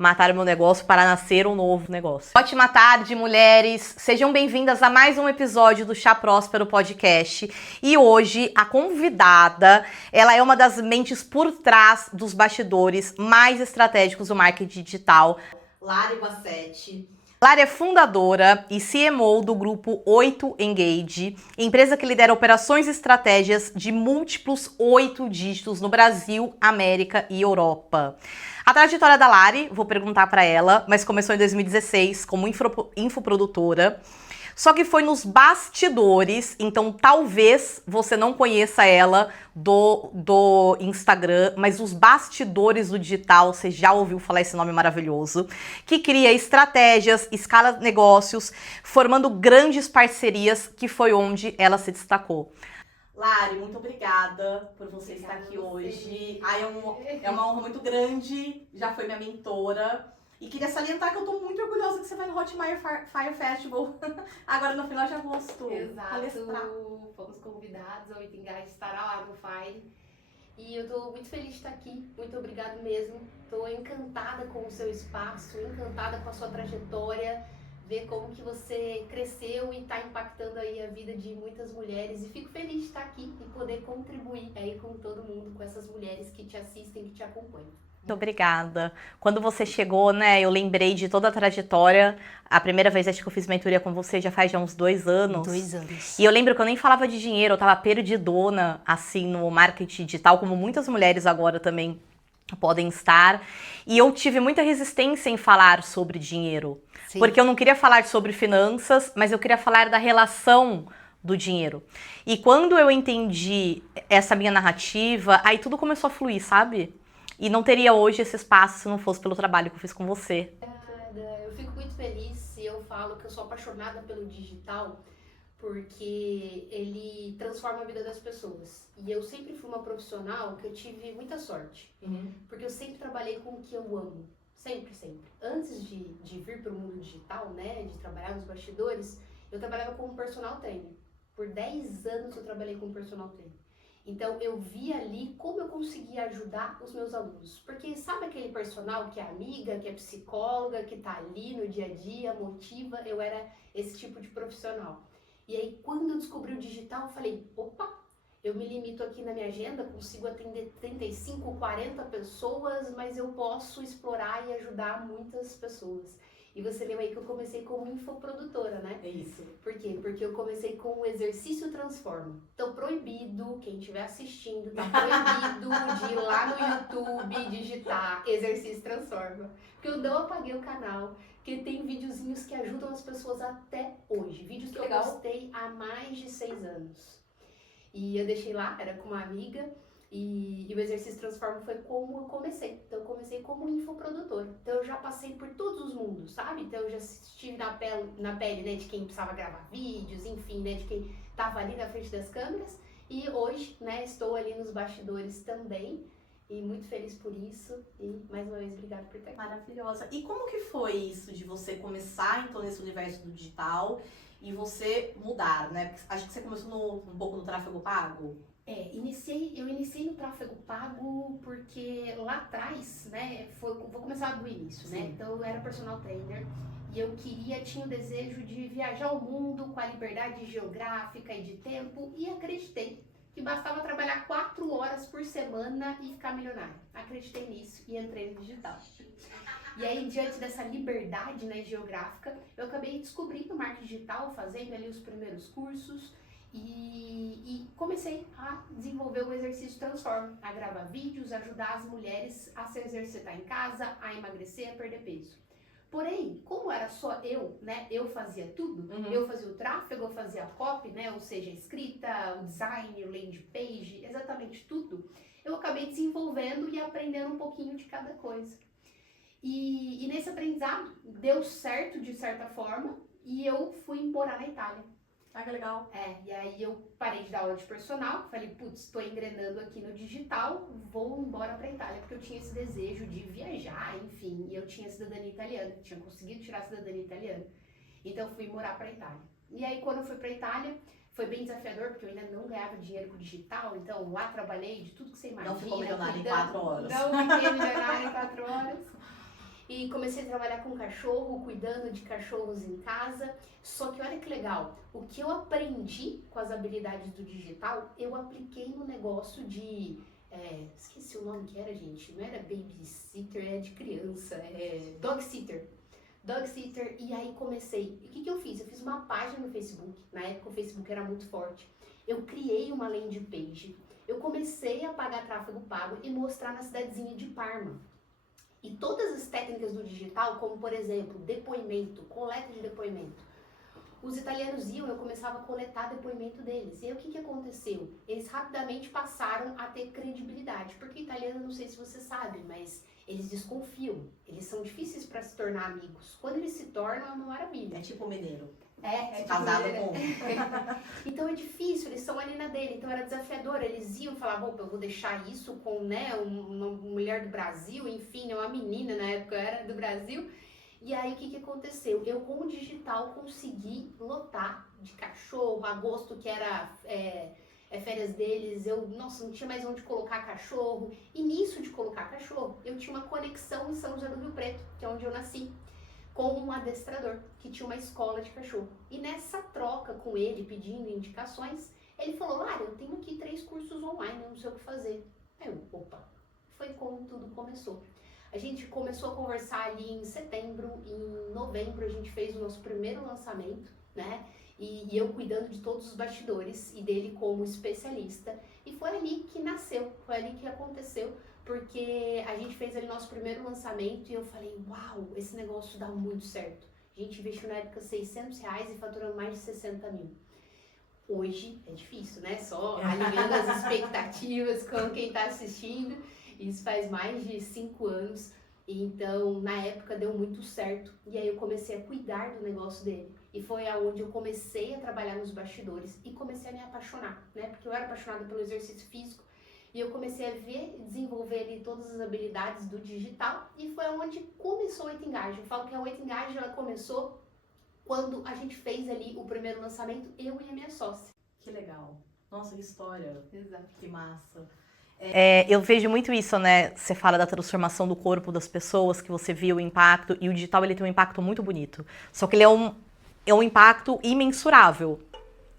Mataram meu negócio para nascer um novo negócio. Ótima tarde, mulheres! Sejam bem-vindas a mais um episódio do Chá Próspero Podcast. E hoje, a convidada, ela é uma das mentes por trás dos bastidores mais estratégicos do marketing digital. Lari Bassetti. Lari é fundadora e CMO do grupo 8 Engage, empresa que lidera operações e estratégias de múltiplos 8 dígitos no Brasil, América e Europa. A trajetória da Lari, vou perguntar para ela, mas começou em 2016 como infoprodutora. Só que foi nos bastidores, então talvez você não conheça ela do Instagram, mas os bastidores do digital, você já ouviu falar esse nome maravilhoso, que cria estratégias, escala negócios, formando grandes parcerias, que foi onde ela se destacou. Lari, muito obrigada por você estar aqui hoje. É uma honra muito grande, já foi minha mentora. E queria salientar que eu tô muito orgulhosa que você vai no Hotmire Fire Festival agora no final de agosto. Exato, fomos convidados, o 8 Engage estará lá no Fire. E eu tô muito feliz de estar aqui, muito obrigado mesmo. Tô encantada com o seu espaço, encantada com a sua trajetória, ver como que você cresceu e tá impactando aí a vida de muitas mulheres. E fico feliz de estar aqui e poder contribuir aí com todo mundo, com essas mulheres que te assistem, que te acompanham. Muito obrigada. Quando você chegou, né, eu lembrei de toda a trajetória. A primeira vez acho que eu fiz mentoria com você já faz uns 2 anos. 2 anos. E eu lembro que eu nem falava de dinheiro, eu tava perdidona, assim, no marketing digital, como muitas mulheres agora também podem estar. E eu tive muita resistência em falar sobre dinheiro. Sim. Porque eu não queria falar sobre finanças, mas eu queria falar da relação do dinheiro. E quando eu entendi essa minha narrativa, aí tudo começou a fluir, sabe? E não teria hoje esse espaço se não fosse pelo trabalho que eu fiz com você. Eu fico muito feliz e eu falo que eu sou apaixonada pelo digital porque ele transforma a vida das pessoas. E eu sempre fui uma profissional que eu tive muita sorte. Porque eu sempre trabalhei com o que eu amo. Sempre, sempre. Antes de vir para o mundo digital, né, de trabalhar nos bastidores, eu trabalhava como personal trainer. Por 10 anos eu trabalhei como personal trainer. Então, eu vi ali como eu conseguia ajudar os meus alunos. Porque sabe aquele personal que é amiga, que é psicóloga, que tá ali no dia a dia, motiva? Eu era esse tipo de profissional. E aí, quando eu descobri o digital, eu falei, opa, eu me limito aqui na minha agenda, consigo atender 35, 40 pessoas, mas eu posso explorar e ajudar muitas pessoas. E você lembra aí que eu comecei como infoprodutora, né? É isso. Por quê? Porque eu comecei com o Exercício Transforma. Então, proibido, quem estiver assistindo, tá proibido de ir lá no YouTube digitar Exercício Transforma. Porque eu não apaguei o canal, porque tem videozinhos que ajudam as pessoas até hoje. Vídeos que eu postei há mais de 6 anos. E eu deixei lá, era com uma amiga. E o Exercício Transforma foi como eu comecei. Então eu comecei como infoprodutora. Então eu já passei por todos os mundos, sabe? Então eu já estive na pele, né, de quem precisava gravar vídeos, enfim, né, de quem estava ali na frente das câmeras. E hoje, né, estou ali nos bastidores também. E muito feliz por isso. E mais uma vez, obrigada por estar aqui. Maravilhosa. E como que foi isso de você começar, então, nesse universo do digital e você mudar, né? Porque acho que você começou um pouco no tráfego pago. Eu iniciei no tráfego pago porque lá atrás, né, vou começar do início, né? Então eu era personal trainer e tinha o desejo de viajar o mundo com a liberdade geográfica e de tempo e acreditei que bastava trabalhar 4 horas por semana e ficar milionário. Acreditei nisso e entrei no digital. E aí, diante dessa liberdade, né, geográfica, eu acabei descobrindo o marketing digital, fazendo ali os primeiros cursos. E comecei a desenvolver o Exercício Transforma, a gravar vídeos, ajudar as mulheres a se exercitar em casa, a emagrecer, a perder peso. Porém, como era só eu, né, eu fazia tudo, eu fazia o tráfego, eu fazia a copy, né, ou seja, a escrita, o design, o landing page, exatamente tudo, eu acabei desenvolvendo e aprendendo um pouquinho de cada coisa. E nesse aprendizado, deu certo de certa forma, e eu fui morar na Itália. Ah, que legal. E aí eu parei de dar aula de personal, falei, putz, tô engrenando aqui no digital, vou embora pra Itália, porque eu tinha esse desejo de viajar, enfim, e eu tinha cidadania italiana, tinha conseguido tirar a cidadania italiana, então eu fui morar pra Itália. E aí quando eu fui pra Itália, foi bem desafiador, porque eu ainda não ganhava dinheiro com digital, então lá trabalhei de tudo que você imagina. Não ficou milionária em 4 horas. Não fiquei milionária em 4 horas. e comecei a trabalhar com cachorro, cuidando de cachorros em casa. Só que olha que legal, o que eu aprendi com as habilidades do digital, eu apliquei no negócio de... esqueci o nome que era, gente, não era babysitter, é de criança, é dog sitter. Dog sitter, e aí comecei. E o que eu fiz? Eu fiz uma página no Facebook, na época o Facebook era muito forte. Eu criei uma landing page, eu comecei a pagar tráfego pago e mostrar na cidadezinha de Parma. E todas as técnicas do digital, como por exemplo, depoimento, coleta de depoimento. Os italianos iam, eu começava a coletar depoimento deles. E aí o que aconteceu? Eles rapidamente passaram a ter credibilidade. Porque italiano, não sei se você sabe, mas eles desconfiam. Eles são difíceis para se tornar amigos. Quando eles se tornam, é uma maravilha. É tipo mineiro. É tipo casado mineiro. com. Então é difícil, eles são ali na dele. Então era desafiador. Eles iam falar, opa, eu vou deixar isso com, né, uma mulher do Brasil, enfim, uma menina, na época era do Brasil. E aí o que aconteceu? Eu com o digital consegui lotar de cachorro, agosto que era férias deles, nossa, não tinha mais onde colocar cachorro. E nisso de colocar cachorro, eu tinha uma conexão em São José do Rio Preto, que é onde eu nasci, com um adestrador, que tinha uma escola de cachorro. E nessa troca com ele, pedindo indicações, ele falou, Lara, eu tenho aqui 3 cursos online, eu não sei o que fazer. Aí eu, opa, foi como tudo começou. A gente começou a conversar ali em setembro, em novembro a gente fez o nosso primeiro lançamento, né? E eu cuidando de todos os bastidores e dele como especialista. E foi ali que nasceu, foi ali que aconteceu, porque a gente fez ali nosso primeiro lançamento e eu falei, uau, esse negócio dá muito certo. A gente investiu na época R$600 e faturando mais de 60 mil. Hoje é difícil, né? Só alinhando as expectativas com quem está assistindo. Isso faz mais de 5 anos, então na época deu muito certo e aí eu comecei a cuidar do negócio dele. E foi aonde eu comecei a trabalhar nos bastidores e comecei a me apaixonar, né? Porque eu era apaixonada pelo exercício físico e eu comecei a ver e desenvolver ali todas as habilidades do digital e foi aonde começou o 8Engage. Eu falo que a 8Engage ela começou quando a gente fez ali o primeiro lançamento, eu e a minha sócia. Que legal. Nossa, que história. Exato. Que massa. Eu vejo muito isso, né? Você fala da transformação do corpo das pessoas, que você viu o impacto, e o digital ele tem um impacto muito bonito. Só que ele é um impacto imensurável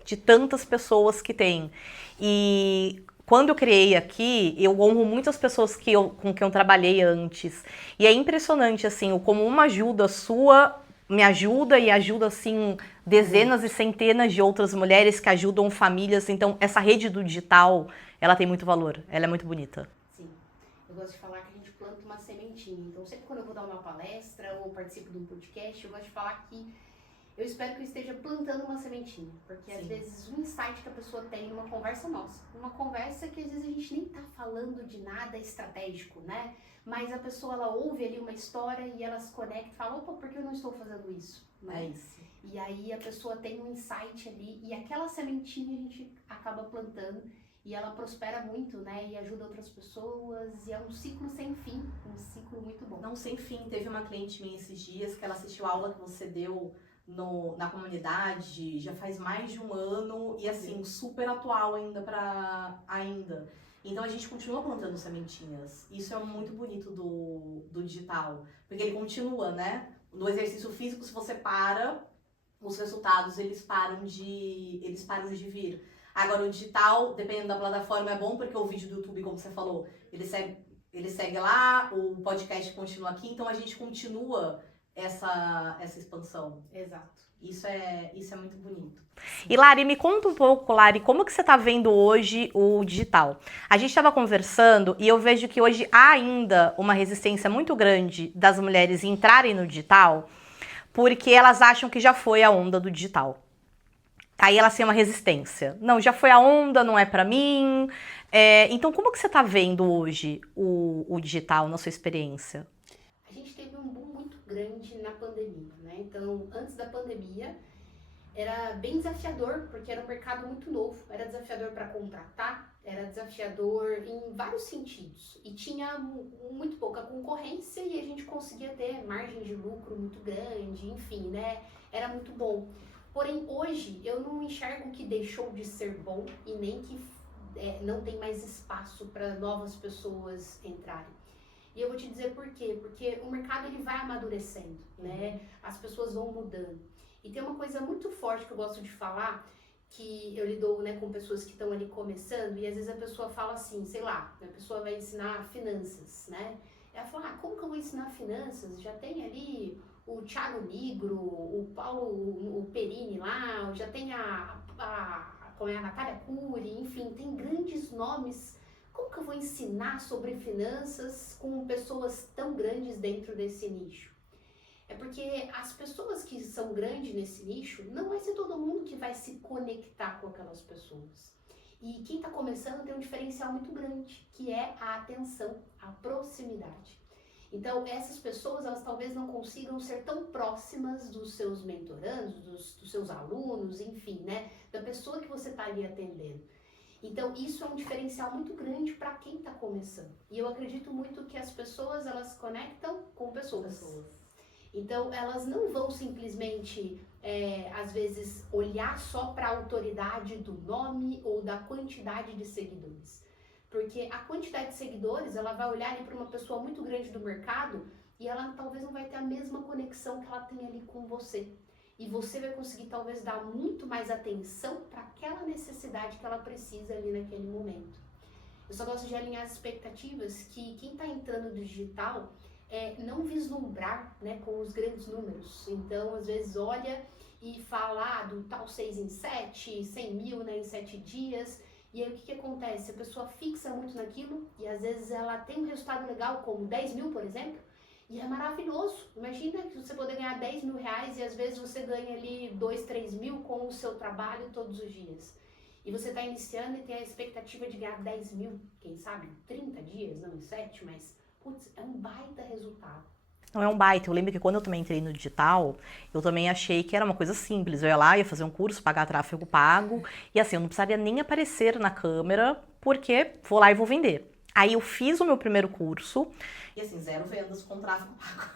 de tantas pessoas que tem. E quando eu criei aqui, eu honro muitas pessoas com quem eu trabalhei antes. E é impressionante, assim, como uma ajuda sua me ajuda e ajuda, assim, dezenas e centenas de outras mulheres que ajudam famílias. Então, essa rede do digital, ela tem muito valor. Ela é muito bonita. Sim. Eu gosto de falar que a gente planta uma sementinha. Então, sempre quando eu vou dar uma palestra ou participo de um podcast, eu gosto de falar que eu espero que eu esteja plantando uma sementinha. Porque, às vezes, um insight que a pessoa tem numa conversa nossa. Uma conversa que, às vezes, a gente nem tá falando de nada estratégico, né? Mas a pessoa, ela ouve ali uma história e ela se conecta e fala, opa, por que eu não estou fazendo isso? É isso. E aí a pessoa tem um insight ali e aquela sementinha a gente acaba plantando e ela prospera muito, né? E ajuda outras pessoas e é um ciclo sem fim, um ciclo muito bom. Não, sem fim. Teve uma cliente minha esses dias que ela assistiu a aula que você deu na comunidade, já faz mais de um ano e assim, super atual ainda. Então a gente continua plantando sementinhas. Isso é muito bonito do digital, porque ele continua, né? No exercício físico, se você para, os resultados eles param de vir. Agora o digital, dependendo da plataforma, é bom porque o vídeo do YouTube, como você falou, ele segue lá, o podcast continua aqui, então a gente continua essa expansão. Exato. Isso é muito bonito. E Lari, me conta um pouco, Lari, como que você está vendo hoje o digital? A gente estava conversando e eu vejo que hoje há ainda uma resistência muito grande das mulheres entrarem no digital porque elas acham que já foi a onda do digital. Aí elas têm uma resistência. Não, já foi a onda, não é para mim. Então, como que você está vendo hoje o digital na sua experiência? A gente teve um boom muito grande na pandemia, né? Então, antes da pandemia, era bem desafiador, porque era um mercado muito novo. Era desafiador para contratar, era desafiador em vários sentidos. E tinha muito pouca concorrência e a gente conseguia ter margem de lucro muito grande, enfim, né? Era muito bom. Porém, hoje, eu não enxergo que deixou de ser bom e nem que não tem mais espaço para novas pessoas entrarem. E eu vou te dizer por quê. Porque o mercado ele vai amadurecendo, né? As pessoas vão mudando. E tem uma coisa muito forte que eu gosto de falar, que eu lido, né, com pessoas que estão ali começando, e às vezes a pessoa fala assim, sei lá, a pessoa vai ensinar finanças, né? Ela fala, como que eu vou ensinar finanças? Já tem ali o Thiago Nigro, o Paulo, o Perini lá, já tem como é, a Natália Cury, enfim, tem grandes nomes. Como que eu vou ensinar sobre finanças com pessoas tão grandes dentro desse nicho? É porque as pessoas que são grandes nesse nicho, não vai ser todo mundo que vai se conectar com aquelas pessoas. E quem está começando tem um diferencial muito grande, que é a atenção, a proximidade. Então, essas pessoas, elas talvez não consigam ser tão próximas dos seus mentorandos, dos seus alunos, enfim, né? Da pessoa que você está ali atendendo. Então, isso é um diferencial muito grande para quem está começando. E eu acredito muito que as pessoas, elas conectam com pessoas. Então, elas não vão simplesmente, às vezes, olhar só para a autoridade do nome ou da quantidade de seguidores. Porque a quantidade de seguidores, ela vai olhar ali para uma pessoa muito grande do mercado e ela talvez não vai ter a mesma conexão que ela tem ali com você. E você vai conseguir talvez dar muito mais atenção para aquela necessidade que ela precisa ali naquele momento. Eu só gosto de alinhar as expectativas que quem está entrando no digital não vislumbrar, né, com os grandes números. Então, às vezes, olha e fala do tal 6 em 7, 100 mil, né, em 7 dias. E aí, o que acontece? A pessoa fixa muito naquilo e, às vezes, ela tem um resultado legal, como 10 mil, por exemplo, e é maravilhoso. Imagina que você poder ganhar 10 mil reais e, às vezes, você ganha ali 2, 3 mil com o seu trabalho todos os dias. E você está iniciando e tem a expectativa de ganhar 10 mil, quem sabe, 30 dias, não em 7, mas... Putz, é um baita resultado. Não é um baita. Eu lembro que quando eu também entrei no digital, eu também achei que era uma coisa simples. Eu ia lá, ia fazer um curso, pagar tráfego pago, e assim, eu não precisaria nem aparecer na câmera, porque vou lá e vou vender. Aí eu fiz o meu primeiro curso, e assim, 0 vendas com tráfego pago.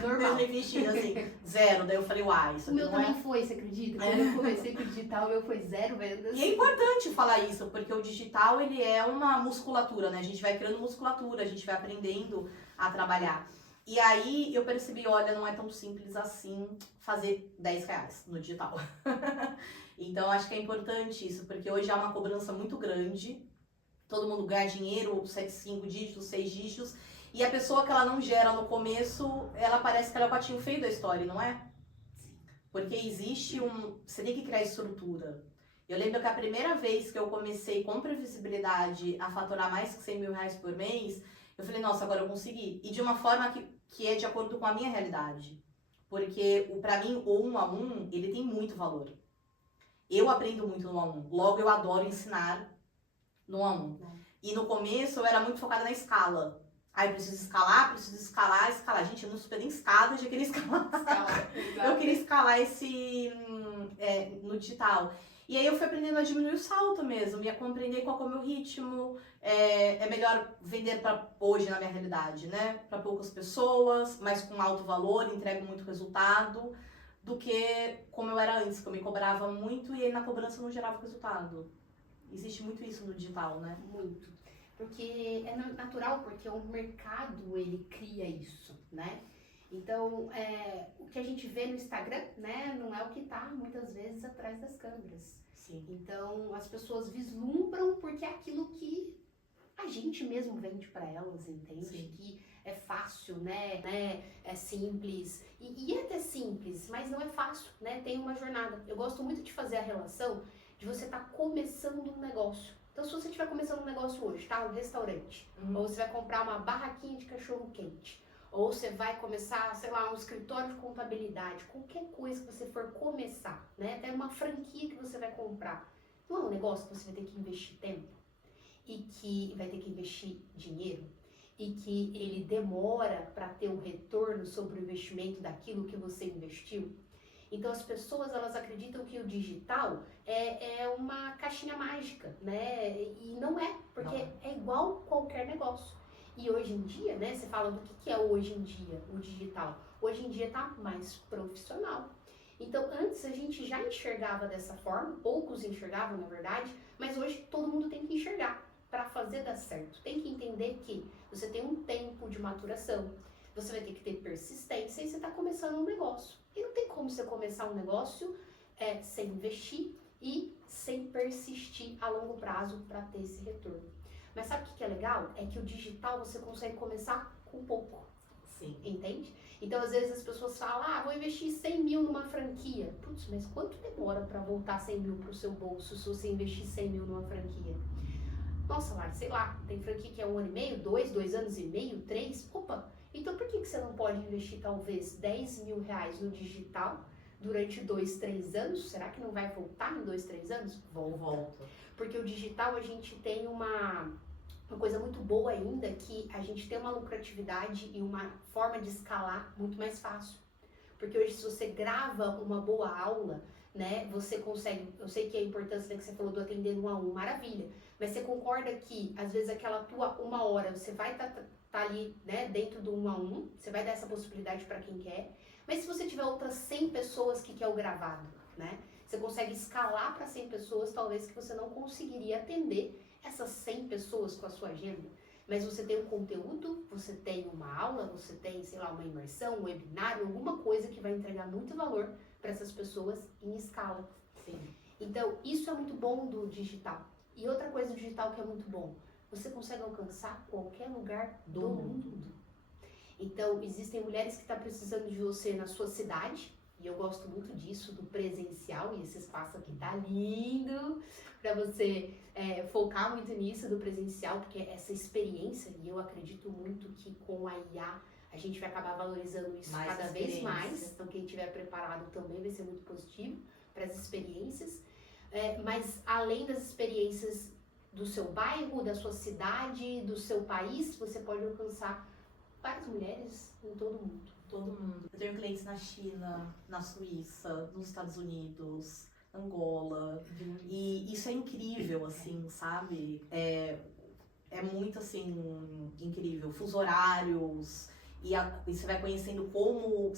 Normal. Eu investi, assim, 0. Daí eu falei, uai, isso o meu não também foi, você acredita? Quando eu comecei com o digital, o meu foi 0 vendas. E é importante falar isso, porque o digital, ele é uma musculatura, né? A gente vai criando musculatura, a gente vai aprendendo a trabalhar. E aí eu percebi, olha, não é tão simples assim fazer 10 reais no digital. Então acho que é importante isso, porque hoje há uma cobrança muito grande, todo mundo ganha dinheiro, 5 dígitos, 6 dígitos, e a pessoa que ela não gera no começo, ela parece que ela é o patinho feio da história, não é? Porque existe você tem que criar estrutura. Eu lembro que a primeira vez que eu comecei com previsibilidade a faturar mais que 100 mil reais por mês, eu falei, nossa, agora eu consegui. E de uma forma que é de acordo com a minha realidade. Porque, pra mim, o 1 a 1, ele tem muito valor. Eu aprendo muito no 1 a 1. Logo, eu adoro ensinar no 1 a 1. E no começo, eu era muito focada na escala. Aí eu preciso escalar. Gente, eu não superei em escada, eu já queria escalar. Eu queria escalar no digital. E aí eu fui aprendendo a diminuir o salto mesmo, e a compreender qual é o meu ritmo. É melhor vender hoje na minha realidade, né? Para poucas pessoas, mas com alto valor, entrego muito resultado, do que como eu era antes, que eu me cobrava muito e aí na cobrança eu não gerava resultado. Existe muito isso no digital, né? Muito. Porque é natural, porque o mercado, ele cria isso, né? Então, o que a gente vê no Instagram, né, não é o que está muitas vezes atrás das câmeras. Sim. Então, as pessoas vislumbram porque é aquilo que a gente mesmo vende para elas, entende? Sim. Que é fácil, né? É simples. E é até simples, mas não é fácil, né? Tem uma jornada. Eu gosto muito de fazer a relação de você estar começando um negócio. Então, se você estiver começando um negócio hoje, tá? Um restaurante. Ou você vai comprar uma barraquinha de cachorro-quente. Ou você vai começar, sei lá, um escritório de contabilidade. Qualquer coisa que você for começar, né? Até uma franquia que você vai comprar. Não é um negócio que você vai ter que investir tempo. E que vai ter que investir dinheiro. E que ele demora para ter um retorno sobre o investimento daquilo que você investiu. Então as pessoas, elas acreditam que o digital é uma caixinha mágica, né? E não é, porque não. É igual qualquer negócio. E hoje em dia, né, você fala do que é hoje em dia o digital. Hoje em dia tá mais profissional. Então antes a gente já enxergava dessa forma, poucos enxergavam na verdade, mas hoje todo mundo tem que enxergar. para fazer dar certo. Tem que entender que você tem um tempo de maturação, você vai ter que ter persistência e você está começando um negócio. E não tem como você começar um negócio sem investir e sem persistir a longo prazo para ter esse retorno. Mas sabe o que é legal? É que o digital você consegue começar com pouco. Sim. Entende? Então, às vezes as pessoas falam, vou investir 100 mil numa franquia. Putz, mas quanto demora para voltar 100 mil pro seu bolso se você investir 100 mil numa franquia? Nossa, Mari, sei lá, tem franquia que é 1 ano e meio, 2 anos e meio, 3. Opa, então por que você não pode investir talvez 10 mil reais no digital durante 2, 3 anos? Será que não vai voltar em 2, 3 anos? Volta. Porque o digital a gente tem uma coisa muito boa ainda, que a gente tem uma lucratividade e uma forma de escalar muito mais fácil. Porque hoje se você grava uma boa aula, né, você consegue, eu sei que a importância que você falou do atender 1 a 1, maravilha, mas você concorda que às vezes aquela tua 1 hora, você vai tá ali, né, dentro do 1 a 1, você vai dar essa possibilidade para quem quer, mas se você tiver outras 100 pessoas que quer o gravado, né, você consegue escalar para 100 pessoas, talvez que você não conseguiria atender essas 100 pessoas com a sua agenda, mas você tem um conteúdo, você tem uma aula, você tem, sei lá, uma imersão, um webinário, alguma coisa que vai entregar muito valor para essas pessoas em escala. Sim. Então, isso é muito bom do digital. E outra coisa do digital que é muito bom, você consegue alcançar qualquer lugar do mundo. Então, existem mulheres que estão precisando de você na sua cidade, e eu gosto muito disso, do presencial, e esse espaço aqui tá lindo para você focar muito nisso, do presencial, porque essa experiência, e eu acredito muito que com a IA a gente vai acabar valorizando isso Mais cada vez mais, então quem estiver preparado também vai ser muito positivo para as experiências, mas além das experiências do seu bairro, da sua cidade, do seu país, você pode alcançar várias mulheres em todo o mundo. Todo mundo. Eu tenho clientes na China, na Suíça, nos Estados Unidos, Angola. E isso é incrível, assim, sabe? É muito, assim, incrível. Fusos horários. E você vai conhecendo como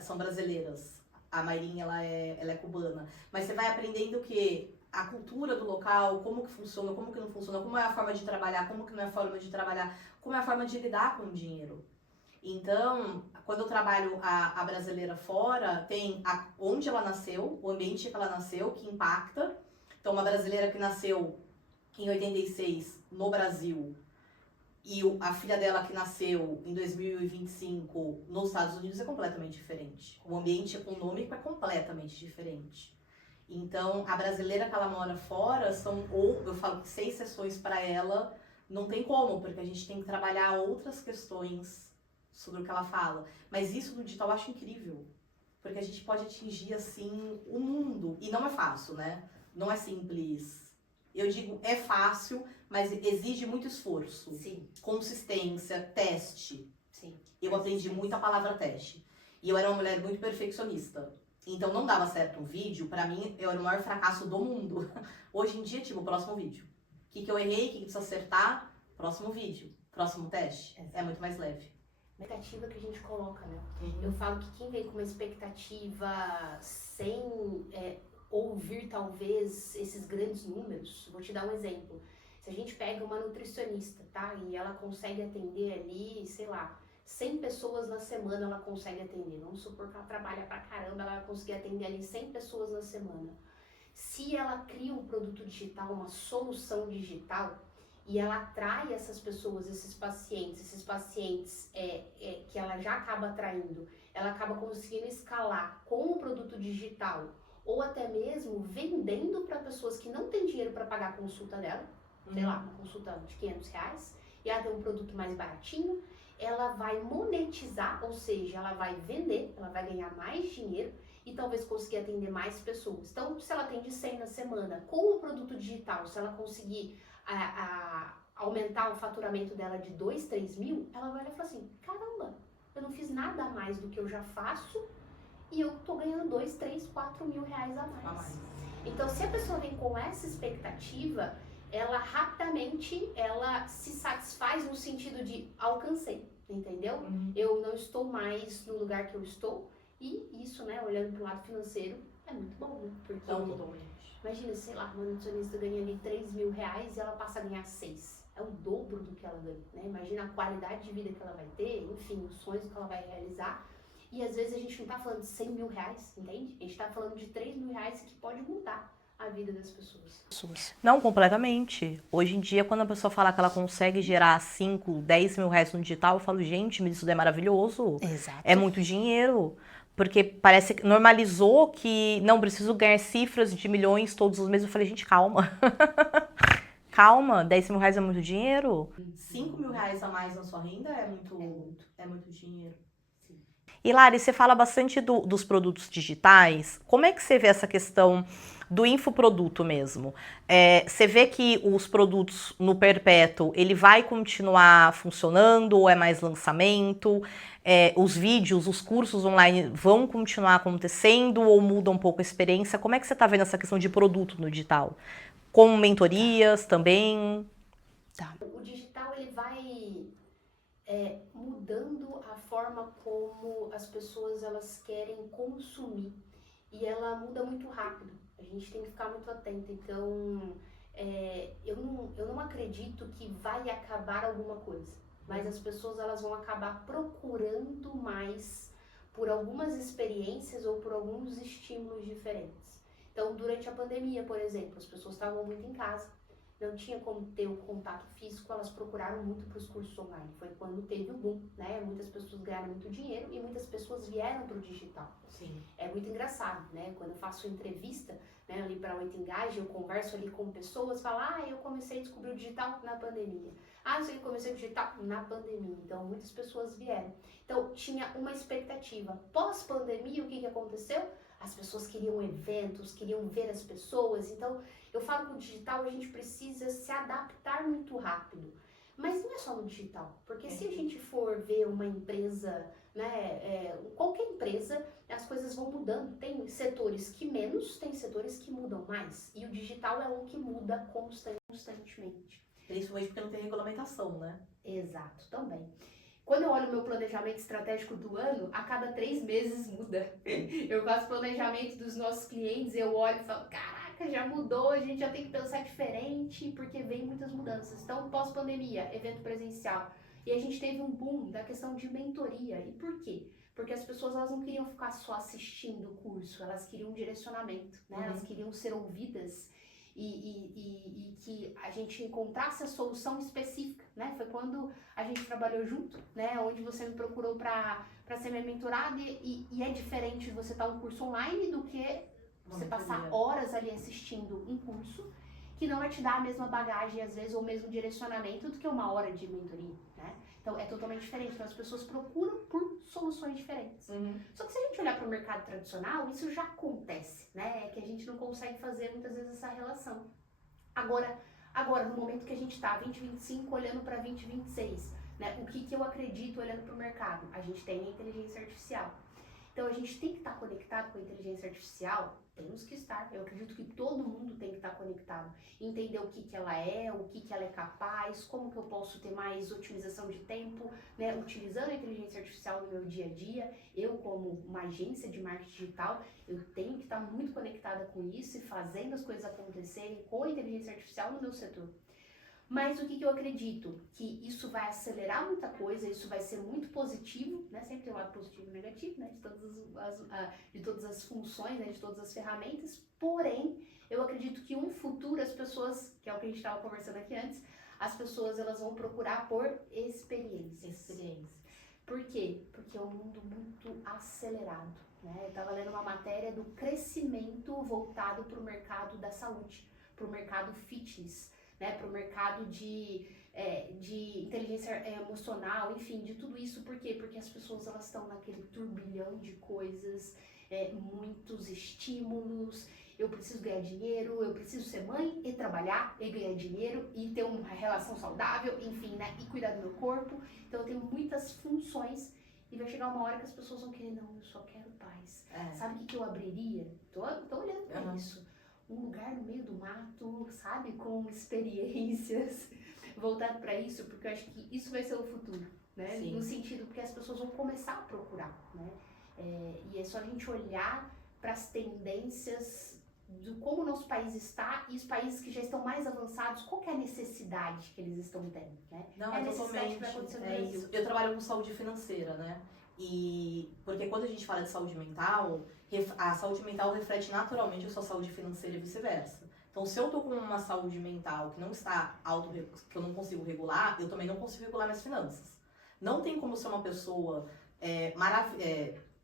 são brasileiras. A Mayrinha, ela é cubana. Mas você vai aprendendo que a cultura do local, como que funciona, como que não funciona, como é a forma de trabalhar, como que não é a forma de trabalhar, como é a forma de lidar com o dinheiro. Então, quando eu trabalho a brasileira fora, tem onde ela nasceu, o ambiente que ela nasceu, que impacta. Então, uma brasileira que nasceu em 86 no Brasil e a filha dela que nasceu em 2025 nos Estados Unidos é completamente diferente. O ambiente econômico é completamente diferente. Então, a brasileira que ela mora fora eu falo que 6 sessões para ela não tem como, porque a gente tem que trabalhar outras questões sobre o que ela fala. Mas isso no digital eu acho incrível, porque a gente pode atingir, assim, o mundo. E não é fácil, né? Não é simples. Eu digo, é fácil, mas exige muito esforço. Sim. Consistência, teste. Sim. Eu aprendi muito a palavra teste. E eu era uma mulher muito perfeccionista. Então não dava certo um vídeo, pra mim, eu era o maior fracasso do mundo. Hoje em dia, tipo, próximo vídeo. O que eu errei, o que precisa acertar? Próximo vídeo. Próximo teste. É muito mais leve. Expectativa que a gente coloca, né? Eu falo que quem vem com uma expectativa sem ouvir talvez esses grandes números, vou te dar um exemplo. Se a gente pega uma nutricionista, tá? E ela consegue atender ali, sei lá, 100 pessoas na semana ela consegue atender. Vamos supor que ela trabalha pra caramba, ela vai conseguir atender ali 100 pessoas na semana. Se ela cria um produto digital, uma solução digital, e ela atrai essas pessoas, esses pacientes que ela já acaba atraindo, ela acaba conseguindo escalar com o produto digital, ou até mesmo vendendo para pessoas que não têm dinheiro para pagar a consulta dela, sei lá, uma consulta de 500 reais, e ela tem um produto mais baratinho, ela vai monetizar, ou seja, ela vai vender, ela vai ganhar mais dinheiro e talvez conseguir atender mais pessoas. Então, se ela atende 100 na semana com o produto digital, se ela conseguir aumentar o faturamento dela de 2, 3 mil, ela vai olhar e falar assim, caramba, eu não fiz nada a mais do que eu já faço e eu tô ganhando 2, 3, 4 mil reais a mais. Então, se a pessoa vem com essa expectativa, ela rapidamente, ela se satisfaz no sentido de alcancei, entendeu? Eu não estou mais no lugar que eu estou e isso, né, olhando pro lado financeiro, é muito bom, né? Porque Não totalmente. imagina, sei lá, uma nutricionista ganha ali R$ 3.000 e ela passa a ganhar 6. É o dobro do que ela ganha, né? Imagina a qualidade de vida que ela vai ter, enfim, os sonhos que ela vai realizar. E às vezes a gente não tá falando de R$ 100.000, entende? A gente tá falando de R$ 3.000 que pode mudar a vida das pessoas. Não, completamente. Hoje em dia, quando a pessoa fala que ela consegue gerar 5, 10 mil reais no digital, eu falo, gente, mas isso é maravilhoso. Exato. É muito dinheiro. Porque parece que normalizou que não preciso ganhar cifras de milhões todos os meses. Eu falei, gente, calma. Calma, 10 mil reais é muito dinheiro. 5 mil reais a mais na sua renda é muito dinheiro. Sim. E Lari, você fala bastante dos produtos digitais. Como é que você vê essa questão do infoproduto mesmo? Você vê que os produtos no perpétuo, ele vai continuar funcionando ou é mais lançamento? Os vídeos, os cursos online vão continuar acontecendo ou muda um pouco a experiência? Como é que você está vendo essa questão de produto no digital? Com mentorias também? Tá. O digital, ele vai mudando a forma como as pessoas elas querem consumir. E ela muda muito rápido. A gente tem que ficar muito atento. Então, eu não acredito que vai acabar alguma coisa. Mas as pessoas elas vão acabar procurando mais por algumas experiências ou por alguns estímulos diferentes. Então, durante a pandemia, por exemplo, as pessoas estavam muito em casa, não tinha como ter o contato físico, elas procuraram muito para os cursos online. Foi quando teve o boom, né? Muitas pessoas ganharam muito dinheiro e muitas pessoas vieram para o digital. Sim. É muito engraçado, né? Quando eu faço entrevista, né, ali para 8 Engage, eu converso ali com pessoas, falo, eu comecei a descobrir o digital na pandemia. Eu comecei o digital na pandemia. Então, muitas pessoas vieram. Então, tinha uma expectativa. Pós-pandemia, o que aconteceu? As pessoas queriam eventos, queriam ver as pessoas. Então, eu falo que o digital a gente precisa se adaptar muito rápido. Mas não é só no digital. Porque se a gente for ver uma empresa, né, qualquer empresa, as coisas vão mudando. Tem setores que menos, tem setores que mudam mais. E o digital é um que muda constantemente. Principalmente porque não tem regulamentação, né? Exato, também. Quando eu olho o meu planejamento estratégico do ano, a cada 3 meses muda. Eu faço planejamento dos nossos clientes, eu olho e falo, caraca, já mudou, a gente já tem que pensar diferente, porque vem muitas mudanças. Então, pós-pandemia, evento presencial. E a gente teve um boom da questão de mentoria. E por quê? Porque as pessoas elas não queriam ficar só assistindo o curso, elas queriam um direcionamento, né? Elas queriam ser ouvidas. E que a gente encontrasse a solução específica, né? Foi quando a gente trabalhou junto, né? Onde você me procurou para ser minha mentorada e é diferente de você estar um curso online do que você passar horas ali assistindo um curso que não vai te dar a mesma bagagem, às vezes, ou o mesmo direcionamento do que uma hora de mentoria, né? Então, é totalmente diferente. Então, as pessoas procuram por soluções diferentes. Só que se a gente olhar para o mercado tradicional, isso já acontece, né? É que a gente não consegue fazer, muitas vezes, essa relação. Agora no momento que a gente está, 2025, olhando para 2026, né? O que eu acredito olhando para o mercado? A gente tem a inteligência artificial. Então, a gente tem que estar conectado com a inteligência artificial? Temos que estar. Eu acredito que todo mundo tem que estar conectado. Entender o que ela é, o que ela é capaz, como que eu posso ter mais otimização de tempo, né? Utilizando a inteligência artificial no meu dia a dia. Eu, como uma agência de marketing digital, eu tenho que estar muito conectada com isso e fazendo as coisas acontecerem com a inteligência artificial no meu setor. Mas o que eu acredito? Que isso vai acelerar muita coisa, isso vai ser muito positivo, né? Sempre tem um lado positivo e negativo, né? De todas as funções, né? De todas as ferramentas. Porém, eu acredito que um futuro as pessoas, que é o que a gente estava conversando aqui antes, as pessoas elas vão procurar por experiências. Por quê? Porque é um mundo muito acelerado, né? Eu estava lendo uma matéria do crescimento voltado para o mercado da saúde, para o mercado fitness, né, para o mercado de inteligência emocional, enfim, de tudo isso. Por quê? Porque as pessoas elas estão naquele turbilhão de coisas, muitos estímulos. Eu preciso ganhar dinheiro, eu preciso ser mãe e trabalhar e ganhar dinheiro e ter uma relação saudável, enfim, né, e cuidar do meu corpo. Então eu tenho muitas funções e vai chegar uma hora que as pessoas vão querer, não, eu só quero paz. Sabe o que eu abriria? Tô olhando para isso. Um lugar no meio do mato, sabe, com experiências, voltado para isso, porque eu acho que isso vai ser o futuro, né? Sim. No sentido porque as pessoas vão começar a procurar, né? E é só a gente olhar para as tendências de como o nosso país está e os países que já estão mais avançados, qual que é a necessidade que eles estão tendo, né? Não, é a é necessidade que totalmente, vai acontecer no é Brasil. isso. Eu trabalho com saúde financeira, né? E porque quando a gente fala de saúde mental, a saúde mental reflete naturalmente a sua saúde financeira e vice-versa. Então, se eu tô com uma saúde mental que não está que eu não consigo regular, eu também não consigo regular minhas finanças. Não tem como ser uma pessoa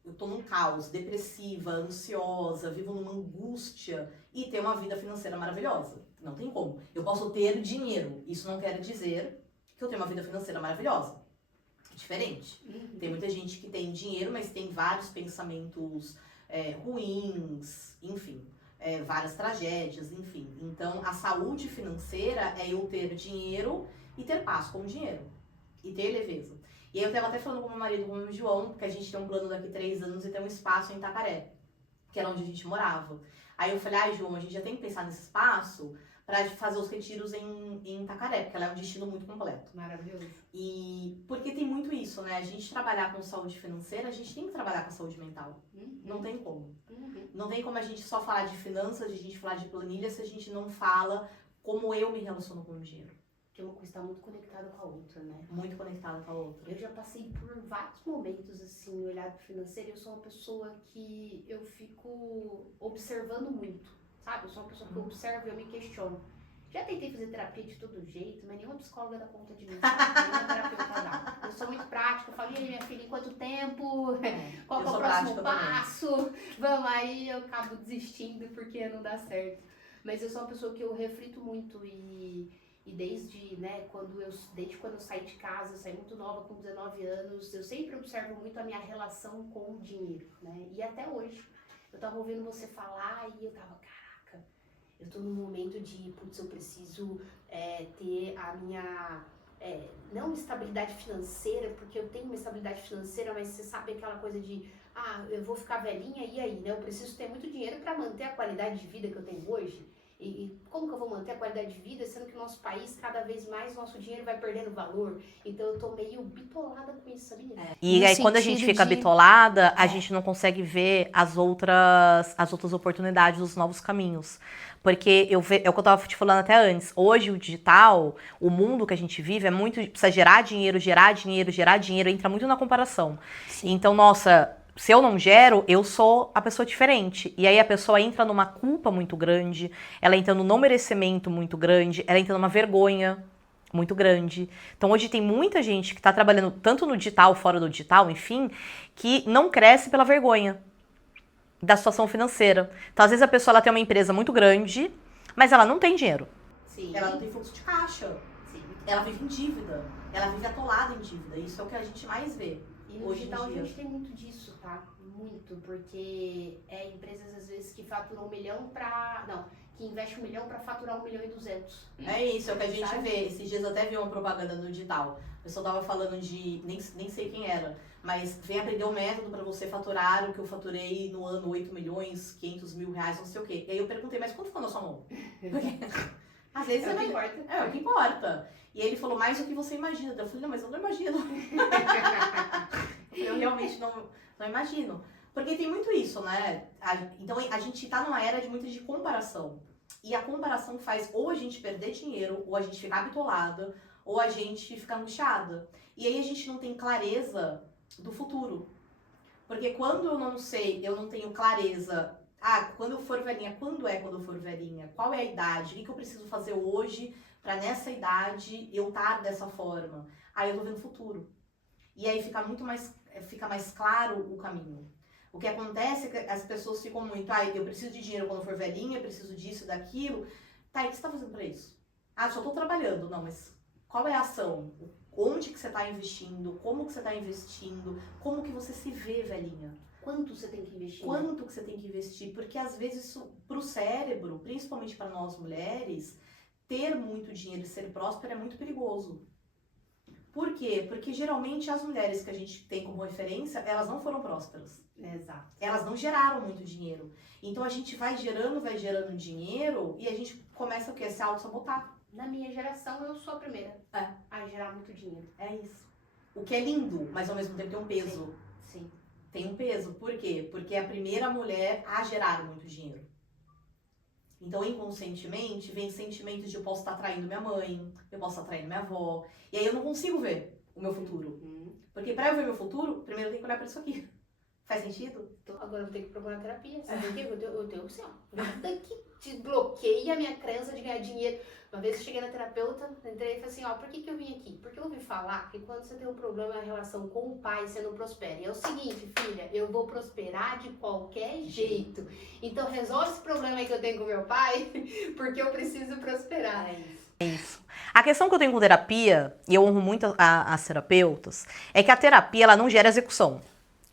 eu tô num caos, depressiva, ansiosa, vivo numa angústia e ter uma vida financeira maravilhosa. Não tem como. Eu posso ter dinheiro, isso não quer dizer que eu tenho uma vida financeira maravilhosa. É diferente. Tem muita gente que tem dinheiro, mas tem vários pensamentos ruins, enfim, várias tragédias, enfim. Então, a saúde financeira é eu ter dinheiro e ter paz com o dinheiro. E ter leveza. E aí eu estava até falando com meu marido, com o meu João, porque a gente tem um plano daqui 3 anos e tem um espaço em Itacaré, que era onde a gente morava. Aí eu falei, João, a gente já tem que pensar nesse espaço para fazer os retiros em Itacaré, porque ela é um destino muito completo. Maravilhoso. E porque tem muito isso, né? A gente trabalhar com saúde financeira, a gente tem que trabalhar com saúde mental. Não tem como. Não tem como a gente só falar de finanças, a gente falar de planilha, se a gente não fala como eu me relaciono com o dinheiro. Que uma coisa está muito conectada com a outra, né? Muito conectada com a outra. Eu já passei por vários momentos, assim, olhado financeiro. Eu sou uma pessoa que eu fico observando muito, sabe? Eu sou uma pessoa que observa e eu me questiono. Já tentei fazer terapia de todo jeito, mas nenhuma psicóloga dá conta de mim, sabe? Nenhuma terapeuta dá. Eu sou muito prática. Eu falo, e aí, minha filha, em quanto tempo? Qual que é o próximo passo? Vamos aí, eu acabo desistindo porque não dá certo. Mas eu sou uma pessoa que eu reflito muito e desde quando eu saí de casa, eu saí muito nova, com 19 anos, eu sempre observo muito a minha relação com o dinheiro, né? E até hoje, eu tava ouvindo você falar e eu tava, caraca, eu tô num momento de, putz, eu preciso ter a minha, não estabilidade financeira, porque eu tenho uma estabilidade financeira, mas você sabe aquela coisa de, eu vou ficar velhinha, e aí, né? Eu preciso ter muito dinheiro para manter a qualidade de vida que eu tenho hoje. E como que eu vou manter a qualidade de vida, sendo que no nosso país, cada vez mais, nosso dinheiro vai perdendo valor? Então, eu tô meio bitolada com isso, sabia? E aí, quando a gente fica bitolada, a gente não consegue ver as outras oportunidades, os novos caminhos. Porque é o que eu tava te falando até antes. Hoje, o digital, o mundo que a gente vive, precisa gerar dinheiro, entra muito na comparação. Sim. Então, nossa, se eu não gero, eu sou a pessoa diferente. E aí a pessoa entra numa culpa muito grande, ela entra num não merecimento muito grande, ela entra numa vergonha muito grande. Então hoje tem muita gente que está trabalhando tanto no digital, fora do digital, enfim, que não cresce pela vergonha da situação financeira. Então às vezes a pessoa ela tem uma empresa muito grande, mas ela não tem dinheiro. Sim. Ela não tem fluxo de caixa. Sim. Ela vive em dívida. Ela vive atolada em dívida. Isso é o que a gente mais vê. E no digital a gente tem muito disso, tá? Muito, porque empresas às vezes que faturam 1 milhão que investe 1 milhão para faturar 1,2 milhões. É isso, é o que a gente vê. Esses dias eu até vi uma propaganda no digital. A pessoa tava falando de, nem sei quem era, mas vem aprender o método para você faturar o que eu faturei no ano, 8 milhões, 500 mil reais, não sei o quê. E aí eu perguntei, mas quanto ficou na sua mão? Porque, às vezes é o que importa. É o que importa. E aí ele falou, mais do que você imagina. Eu falei, não, mas eu não imagino. Eu realmente não imagino. Porque tem muito isso, né? Então a gente tá numa era de muito de comparação. E a comparação faz ou a gente perder dinheiro, ou a gente ficar bitolada, ou a gente ficar angustiada. E aí a gente não tem clareza do futuro. Porque quando eu não sei, eu não tenho clareza. Quando eu for velhinha, quando eu for velhinha? Qual é a idade? O que eu preciso fazer hoje para nessa idade eu estar dessa forma? Aí eu tô vendo o futuro. E aí fica mais claro o caminho. O que acontece é que as pessoas ficam muito, eu preciso de dinheiro quando for velhinha, eu preciso disso, daquilo. Tá, e o que você tá fazendo pra isso? Só tô trabalhando. Não, mas qual é a ação? Onde que você tá investindo? Como que você tá investindo? Como que você se vê, velhinha? Quanto você tem que investir? Quanto que você tem que investir? Porque às vezes isso, pro cérebro, principalmente para nós mulheres, ter muito dinheiro e ser próspera é muito perigoso. Por quê? Porque geralmente as mulheres que a gente tem como referência, elas não foram prósperas. Exato. Elas não geraram muito dinheiro. Então a gente vai gerando dinheiro e a gente começa o quê? Se auto-sabotar. Na minha geração, eu sou a primeira a gerar muito dinheiro. É isso. O que é lindo, mas ao mesmo tempo tem um peso. Sim. tem um peso. Por quê? Porque é a primeira mulher a gerar muito dinheiro. Então, inconscientemente, vem sentimentos de eu posso estar traindo minha mãe, eu posso estar traindo minha avó. E aí eu não consigo ver o meu futuro. Porque pra eu ver meu futuro, primeiro eu tenho que olhar pra isso aqui. Faz sentido? Agora eu vou ter que procurar terapia, sabe por quê? Eu tenho assim, ó, nada que desbloqueie a minha crença de ganhar dinheiro. Uma vez eu cheguei na terapeuta, entrei e falei assim, ó, por que eu vim aqui? Porque eu ouvi falar que quando você tem um problema na relação com o pai, você não prospera. E é o seguinte, filha, eu vou prosperar de qualquer jeito. Então resolve esse problema aí que eu tenho com meu pai, porque eu preciso prosperar. É isso. A questão que eu tenho com terapia, e eu honro muito as terapeutas, é que a terapia ela não gera execução.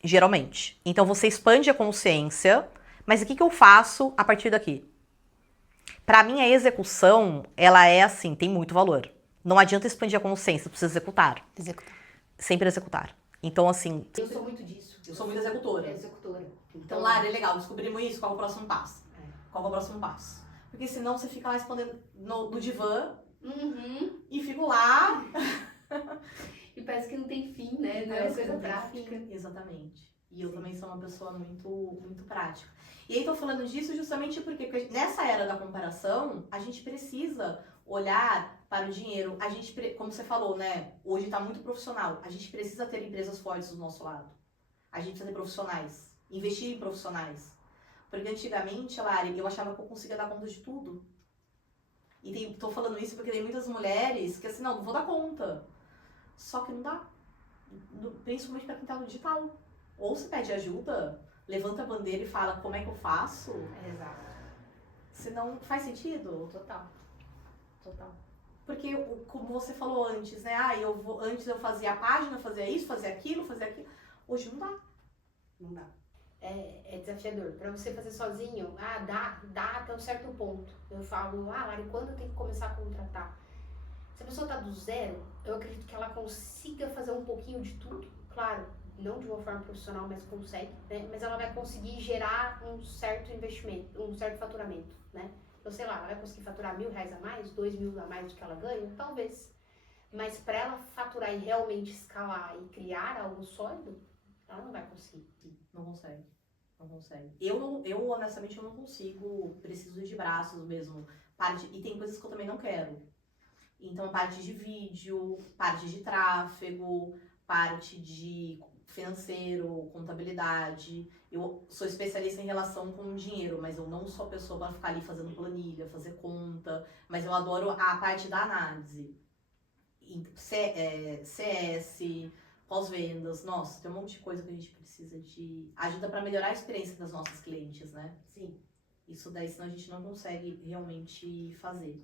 Geralmente. Então você expande a consciência, mas o que eu faço a partir daqui? Pra mim a execução, ela é assim, tem muito valor. Não adianta expandir a consciência, precisa executar. Sempre executar. Então assim... Eu sou muito disso. Eu sou muito executora. Então, Lara, é legal, descobrimos isso, qual é o próximo passo? Qual é o próximo passo? Porque senão você fica lá respondendo no divã e fico lá... E parece que não tem fim, né? Não é uma coisa prática. Exatamente. E eu também sou uma pessoa muito prática. E aí tô falando disso justamente porque nessa era da comparação, a gente precisa olhar para o dinheiro. A gente, como você falou, né? Hoje tá muito profissional. A gente precisa ter empresas fortes do nosso lado. A gente precisa ter profissionais. Investir em profissionais. Porque antigamente, Lari, eu achava que eu conseguia dar conta de tudo. E tô falando isso porque tem muitas mulheres que assim, não vou dar conta. Só que não dá. Principalmente para quem tá no digital. Ou você pede ajuda, levanta a bandeira e fala como é que eu faço. Exato. Senão, faz sentido? Total. Porque, como você falou antes, né? Antes eu fazia a página, fazia isso, fazia aquilo. Hoje não dá. Não dá. É desafiador. Pra você fazer sozinho, dá até um certo ponto. Eu falo, Lari, quando eu tenho que começar a contratar? Se a pessoa tá do zero, eu acredito que ela consiga fazer um pouquinho de tudo, claro, não de uma forma profissional, mas consegue, né? Mas ela vai conseguir gerar um certo investimento, um certo faturamento, né? Então, sei lá, ela vai conseguir faturar R$1.000 a mais, R$2.000 a mais do que ela ganha? Talvez. Mas para ela faturar e realmente escalar e criar algo sólido, ela não vai conseguir. Não consegue. Eu honestamente, eu não consigo, preciso de braços mesmo. E tem coisas que eu também não quero. Então, parte de vídeo, parte de tráfego, parte de financeiro, contabilidade. Eu sou especialista em relação com o dinheiro, mas eu não sou a pessoa para ficar ali fazendo planilha, fazer conta. Mas eu adoro a parte da análise. CS, pós-vendas. Nossa, tem um monte de coisa que a gente precisa de ajuda para melhorar a experiência das nossas clientes, né? Sim. Isso daí, senão a gente não consegue realmente fazer.